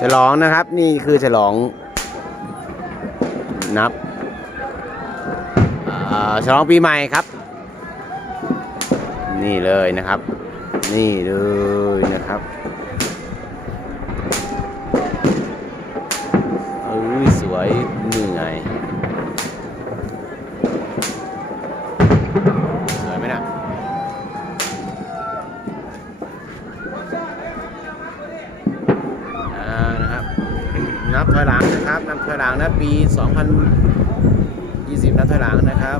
ฉลองนะครับนี่คือฉลองนับเฉลองปีใหม่ครับ นี่เลยนะครับ นี่เลยนะครับเอ้ยสวยนี่ไง นับถอยหลังนะครับนับถอยหลังนะปี 2020 นับถอยหลังนะครับ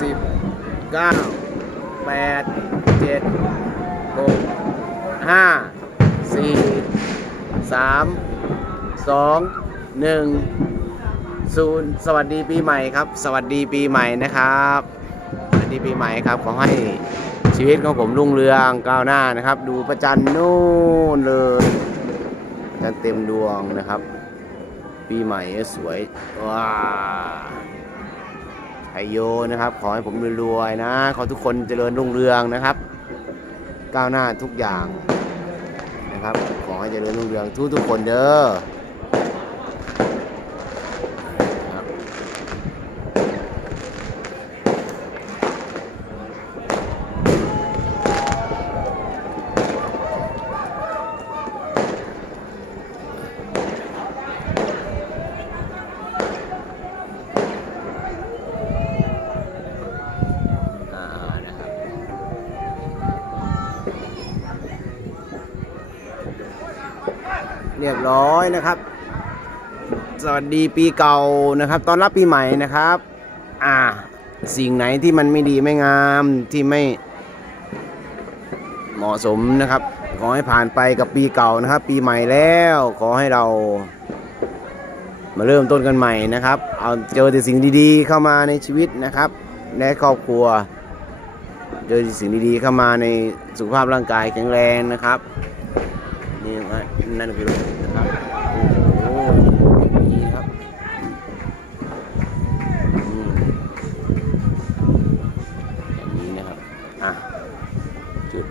สิบเก้าแปดเจ็ดหกห้าสี่สามสองหนึ่งศูนย์สวัสดีปีใหม่ครับ สวัสดีปีใหม่นะครับ สวัสดีปีใหม่ครับขอให้ ชีวิตของผมรุ่งเรืองก้าวหน้านะครับ ดูพระจันนู่นเลยจันเต็มดวงนะครับ ปีใหม่สวยว้าไอโยนะครับ ขอให้ผมรวยๆนะ ขอทุกคนเจริญรุ่งเรืองนะครับ ก้าวหน้าทุกอย่างนะครับ ขอให้เจริญรุ่งเรืองทุกทุกๆคนเด้อ เรียบร้อยนะครับ สวัสดีปีเก่านะครับ ตอนรับปีใหม่นะครับ อ่า สิ่งไหนที่มันไม่ดีไม่งามที่ไม่เหมาะสมนะครับ ขอให้ผ่านไปกับปีเก่านะครับ ปีใหม่แล้วขอให้เรา มาเริ่มต้นกันใหม่นะครับ เอาเจอแต่สิ่งดีๆเข้ามาในชีวิตนะครับและครอบครัวเจอสิ่งดีๆเข้ามาในสุขภาพร่างกายแข็งแรงนะครับ นี่นะนั่นคือนะครับโอ้โหดีครับอย่างนี้นะครับอะจุด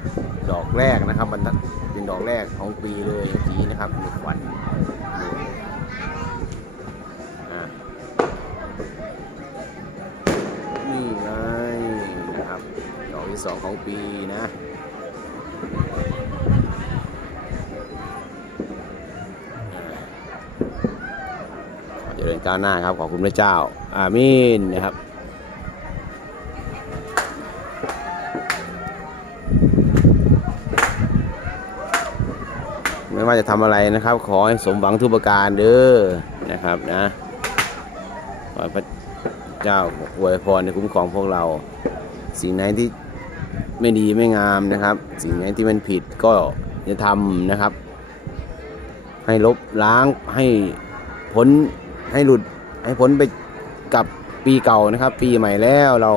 ดอกแรกนะครับบรรทัดเป็นดอกแรกของปีเลยเมื่อกี้นะครับมีควันอะนี่ไงนะครับดอกที่สองของปีนะ ริญก้าวหน้าครับขอบคุณพระเจ้า อาเมนนะครับไม่ว่าจะทำอะไรนะครับ ขอให้สมหวังทุกประการเด้อนะครับนะขอพระเจ้าอวยพรในคุ้มครองพวกเรา สิ่งไหนที่ไม่ดีไม่งามนะครับ สิ่งไหนที่มันผิดก็จะทำนะครับ ให้ลบล้างให้พ้น ให้หลุดให้พ้นไปกับปีเก่านะครับ ปีใหม่แล้วเรา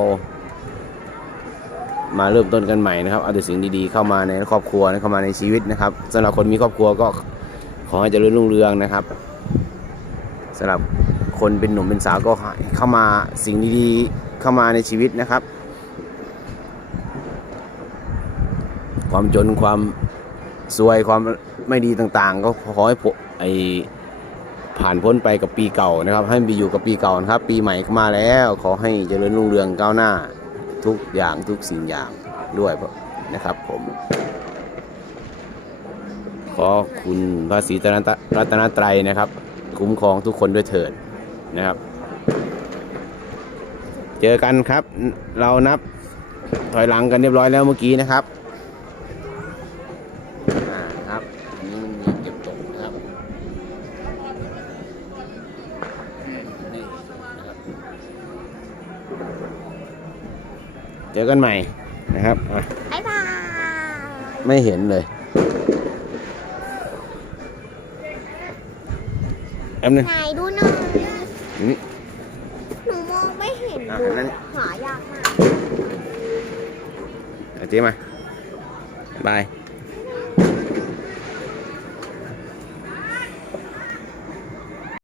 มาเริ่มต้นกันใหม่นะครับเอาแต่สิ่งดีๆเข้ามาในครอบครัวเข้ามาในชีวิตนะครับสำหรับคนมีครอบครัวก็ขอให้เจริญรุ่งเรืองนะครับสำหรับคนเป็นหนุ่มเป็นสาวก็ให้เข้ามาสิ่งดีๆเข้ามาในชีวิตนะครับ ความจนความซวยความไม่ดีต่างๆ ก็ขอให้ไอ ผ่านพ้นไปกับปีเก่านะครับ ให้ไปอยู่กับปีเก่านะครับ ปีใหม่ก็มาแล้ว ขอให้เจริญรุ่งเรืองก้าวหน้า ทุกอย่างทุกสิ่งอย่างด้วยนะครับ ผม ขอคุณพระศรีรัตนตรัยนะครับ คุ้มครองทุกคนด้วยเถิดนะครับ เจอกันครับ เรานับถอยหลังกันเรียบร้อยแล้วเมื่อกี้นะครับอ่าครับอันนี้มันมีเก็บตกนะครับนี่นะครับ เจอกันใหม่นะครับอะบ๊ายบายไม่เห็นเลยแป๊บนึงไหนดูหน่อยนี่หนูมองไม่เห็นอะดูนั่นหายากมากเอาเจ๊มาบาย